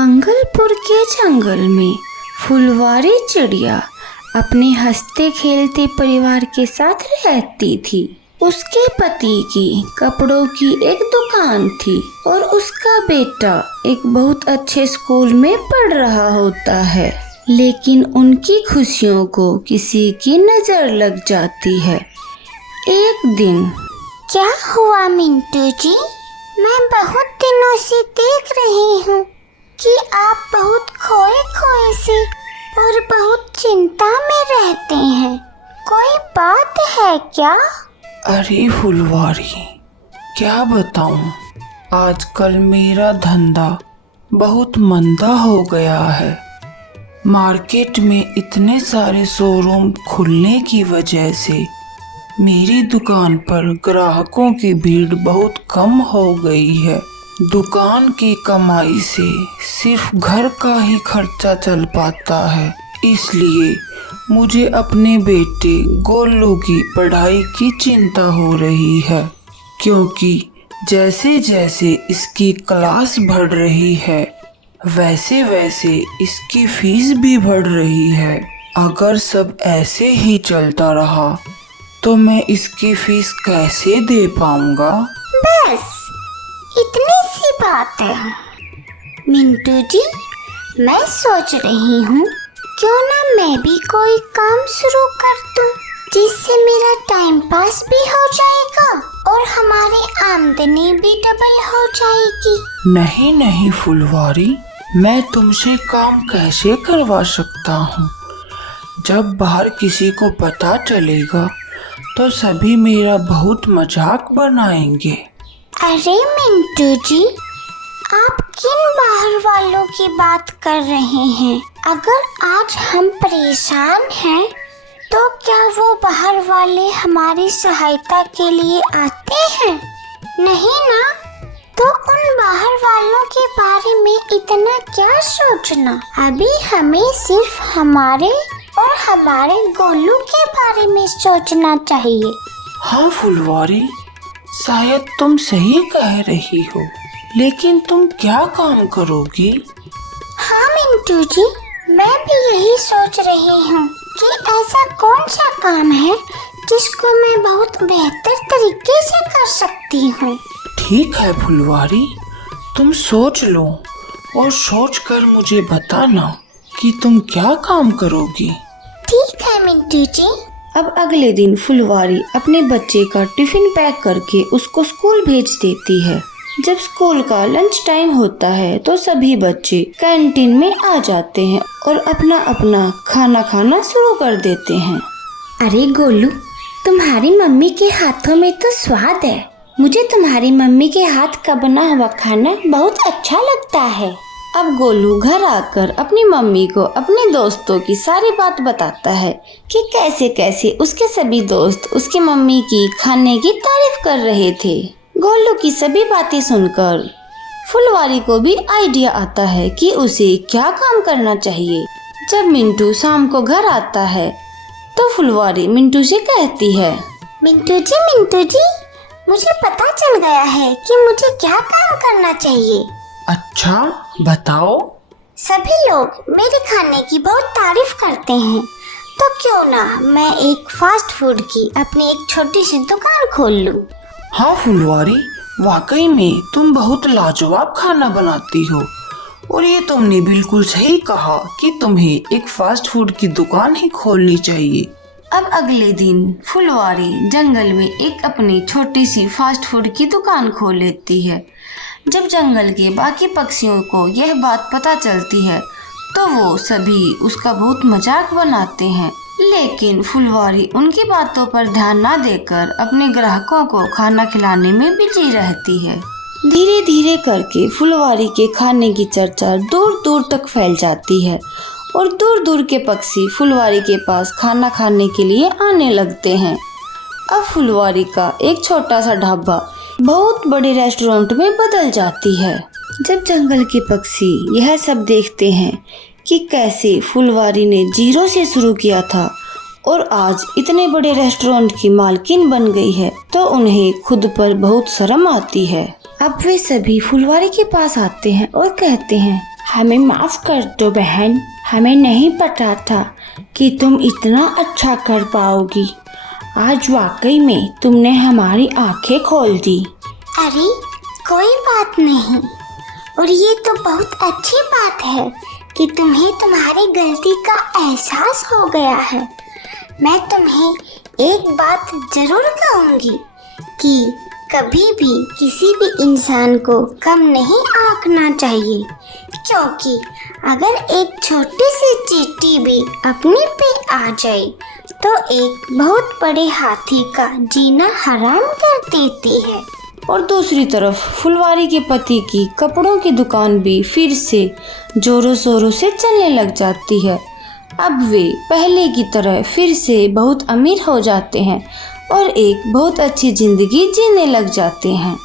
मंगलपुर के जंगल में फुलवारी चिड़िया अपने हंसते खेलते परिवार के साथ रहती थी। उसके पति की कपड़ों की एक दुकान थी और उसका बेटा एक बहुत अच्छे स्कूल में पढ़ रहा होता है। लेकिन उनकी खुशियों को किसी की नजर लग जाती है। एक दिन, क्या हुआ मिंटू जी? मैं बहुत दिनों से देख रही हूँ कि आप बहुत खोए खोए से और बहुत चिंता में रहते हैं। कोई बात है क्या? अरे फुलवारी, क्या बताऊं, आजकल मेरा धंधा बहुत मंदा हो गया है। मार्केट में इतने सारे शोरूम खुलने की वजह से मेरी दुकान पर ग्राहकों की भीड़ बहुत कम हो गई है। दुकान की कमाई से सिर्फ घर का ही खर्चा चल पाता है। इसलिए मुझे अपने बेटे गोलू की पढ़ाई की चिंता हो रही है, क्योंकि जैसे जैसे इसकी क्लास बढ़ रही है वैसे वैसे इसकी फीस भी बढ़ रही है। अगर सब ऐसे ही चलता रहा तो मैं इसकी फीस कैसे दे पाऊंगा? बस इतनी सी बात है मिंटू जी। मैं सोच रही हूँ क्यों ना मैं भी कोई काम शुरू कर दूँ, जिससे मेरा टाइम पास भी हो जाएगा और हमारी आमदनी भी डबल हो जाएगी। नहीं नहीं फुलवारी, मैं तुमसे काम कैसे करवा सकता हूँ? जब बाहर किसी को पता चलेगा तो सभी मेरा बहुत मजाक बनाएंगे। अरे मिंटू जी, आप किन बाहर वालों की बात कर रहे हैं? अगर आज हम परेशान हैं तो क्या वो बाहर वाले हमारी सहायता के लिए आते हैं? नहीं ना। तो उन बाहर वालों के बारे में इतना क्या सोचना। अभी हमें सिर्फ हमारे और हमारे गोलू के बारे में सोचना चाहिए। हाँ फुलवारी, शायद तुम सही कह रही हो, लेकिन तुम क्या काम करोगी? हाँ मिंटू जी, मैं भी यही सोच रही हूँ कि ऐसा कौन सा काम है जिसको मैं बहुत बेहतर तरीके से कर सकती हूँ। ठीक है फुलवारी, तुम सोच लो और सोच कर मुझे बताना कि तुम क्या काम करोगी। ठीक है मिंटू जी। अब अगले दिन फुलवारी अपने बच्चे का टिफिन पैक करके उसको स्कूल भेज देती है। जब स्कूल का लंच टाइम होता है तो सभी बच्चे कैंटीन में आ जाते हैं और अपना अपना खाना खाना शुरू कर देते हैं। अरे गोलू, तुम्हारी मम्मी के हाथों में तो स्वाद है। मुझे तुम्हारी मम्मी के हाथ का बना हुआ खाना बहुत अच्छा लगता है। अब गोलू घर आकर अपनी मम्मी को अपने दोस्तों की सारी बात बताता है कि कैसे कैसे उसके सभी दोस्त उसकी मम्मी की खाने की तारीफ कर रहे थे। गोलू की सभी बातें सुनकर फुलवारी को भी आइडिया आता है कि उसे क्या काम करना चाहिए। जब मिंटू शाम को घर आता है तो फुलवारी मिंटू से कहती है, मिंटू जी, मुझे पता चल गया है कि मुझे क्या काम करना चाहिए। अच्छा, बताओ। सभी लोग मेरे खाने की बहुत तारीफ करते हैं, तो क्यों ना मैं एक फास्ट फूड की अपनी एक छोटी सी दुकान खोल लूं। हाँ फुलवारी, वाकई में तुम बहुत लाजवाब खाना बनाती हो और ये तुमने बिल्कुल सही कहा कि तुम्हें एक फास्ट फूड की दुकान ही खोलनी चाहिए। अब अगले दिन फुलवारी जंगल में एक अपनी छोटी सी फास्ट फूड की दुकान खोल लेती है। जब जंगल के बाकी पक्षियों को यह बात पता चलती है तो वो सभी उसका बहुत मजाक बनाते हैं, लेकिन फुलवारी उनकी बातों पर ध्यान न देकर अपने ग्राहकों को खाना खिलाने में बिजी रहती है। धीरे धीरे करके फुलवारी के खाने की चर्चा दूर दूर तक फैल जाती है और दूर दूर के पक्षी फुलवारी के पास खाना खाने के लिए आने लगते हैं। अब फुलवारी का एक छोटा सा ढाबा बहुत बड़े रेस्टोरेंट में बदल जाती है। जब जंगल के पक्षी यह सब देखते हैं कि कैसे फुलवारी ने जीरो से शुरू किया था और आज इतने बड़े रेस्टोरेंट की मालकिन बन गई है, तो उन्हें खुद पर बहुत शर्म आती है। अब वे सभी फुलवारी के पास आते हैं और कहते हैं, हमें माफ़ कर दो बहन, हमें नहीं पता था कि तुम इतना अच्छा कर पाओगी। आज वाकई में तुमने हमारी आंखें खोल दी। अरे कोई बात नहीं, और ये तो बहुत अच्छी बात है कि तुम्हें तुम्हारी गलती का एहसास हो गया है। मैं तुम्हें एक बात जरूर कहूँगी कि कभी भी किसी भी इंसान को कम नहीं आंकना चाहिए, क्योंकि अगर एक छोटी सी चींटी भी अपने पे आ जाए तो एक बहुत बड़े हाथी का जीना हराम कर देती है। और दूसरी तरफ फुलवारी के पति की कपड़ों की दुकान भी फिर से जोरों शोरों से चलने लग जाती है। अब वे पहले की तरह फिर से बहुत अमीर हो जाते हैं और एक बहुत अच्छी जिंदगी जीने लग जाते हैं।